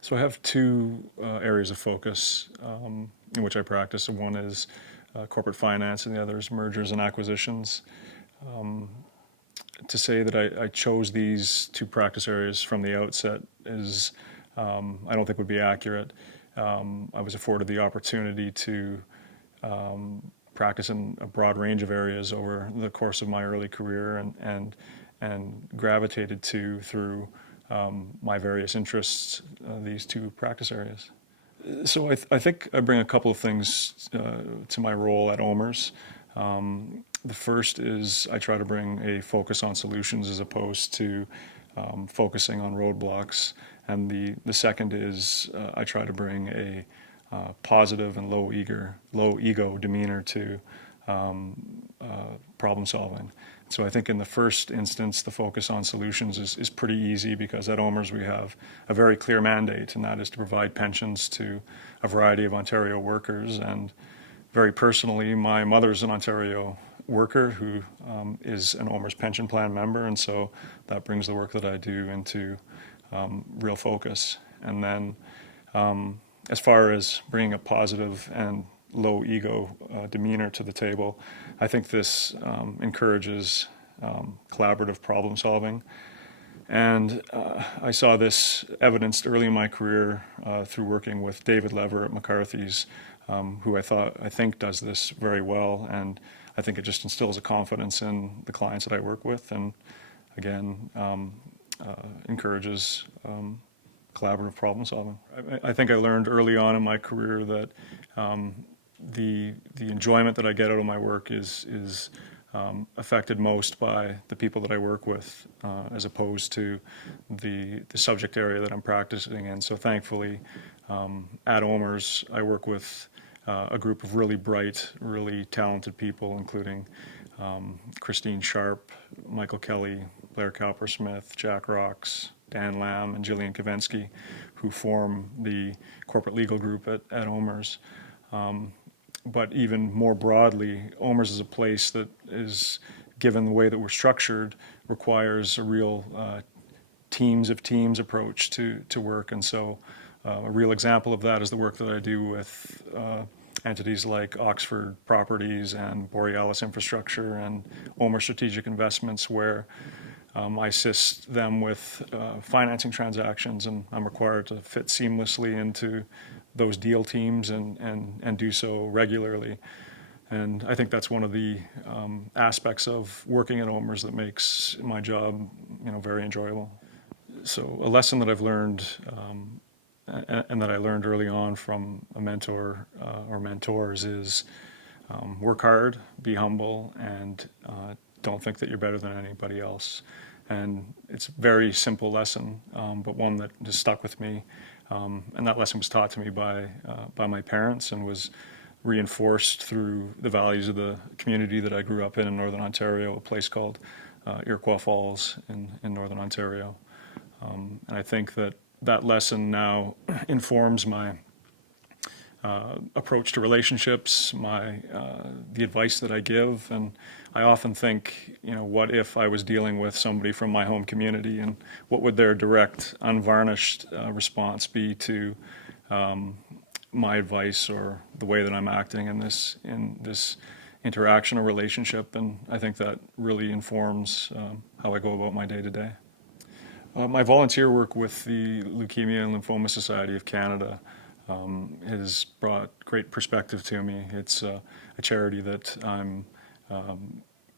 So I have two areas of focus in which I practice. One is corporate finance, and the other is mergers and acquisitions. To say that I chose these two practice areas from the outset is, I don't think would be accurate. I was afforded the opportunity to practice in a broad range of areas over the course of my early career, and gravitated to through my various interests these two practice areas. So I think I bring a couple of things to my role at Omers. The first is I try to bring a focus on solutions as opposed to focusing on roadblocks. And the second is I try to bring a positive and low ego demeanor to problem solving. So I think in the first instance, the focus on solutions is pretty easy, because at Omers we have a very clear mandate, and that is to provide pensions to a variety of Ontario workers. And very personally, my mother's an Ontario worker who is an Omers pension plan member, and so that brings the work that I do into real focus. And then as far as bringing a positive and low ego demeanor to the table, I think this encourages collaborative problem solving. And I saw this evidenced early in my career through working with David Lever at McCarthy's, who I think does this very well. And I think it just instills a confidence in the clients that I work with, and again, encourages collaborative problem solving. I think I learned early on in my career that the enjoyment that I get out of my work is affected most by the people that I work with, as opposed to the subject area that I'm practicing in. So thankfully, at Omers, I work with a group of really bright, really talented people, including Christine Sharp, Michael Kelly, Blair Cowper-Smith, Jack Rocks, Dan Lamb, and Gillian Kavinsky, who form the corporate legal group at Omers. But even more broadly, Omers is a place that is, given the way that we're structured, requires a real teams of teams approach to work. And so a real example of that is the work that I do with entities like Oxford Properties and Borealis Infrastructure and Omers Strategic Investments, where I assist them with financing transactions, and I'm required to fit seamlessly into those deal teams and do so regularly. And I think that's one of the aspects of working at Omers that makes my job, very enjoyable. So a lesson that I've learned and that I learned early on from a mentor or mentors is work hard, be humble, and don't think that you're better than anybody else. And it's a very simple lesson, but one that has stuck with me. And that lesson was taught to me by my parents, and was reinforced through the values of the community that I grew up in Northern Ontario, a place called Iroquois Falls in Northern Ontario. And I think that lesson now informs my approach to relationships, the advice that I give. And I often think, what if I was dealing with somebody from my home community, and what would their direct, unvarnished response be to my advice or the way that I'm acting in this interaction or relationship? And I think that really informs how I go about my day-to-day. My volunteer work with the Leukemia and Lymphoma Society of Canada has brought great perspective to me. It's a charity that I'm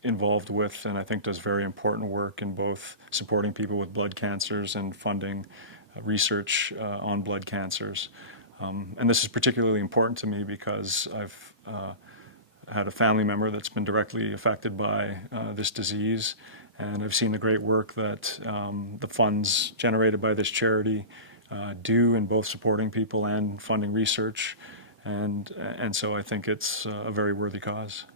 involved with, and I think does very important work in both supporting people with blood cancers and funding research on blood cancers. And this is particularly important to me because I've had a family member that's been directly affected by this disease, and I've seen the great work that the funds generated by this charity do in both supporting people and funding research, and so I think it's a very worthy cause.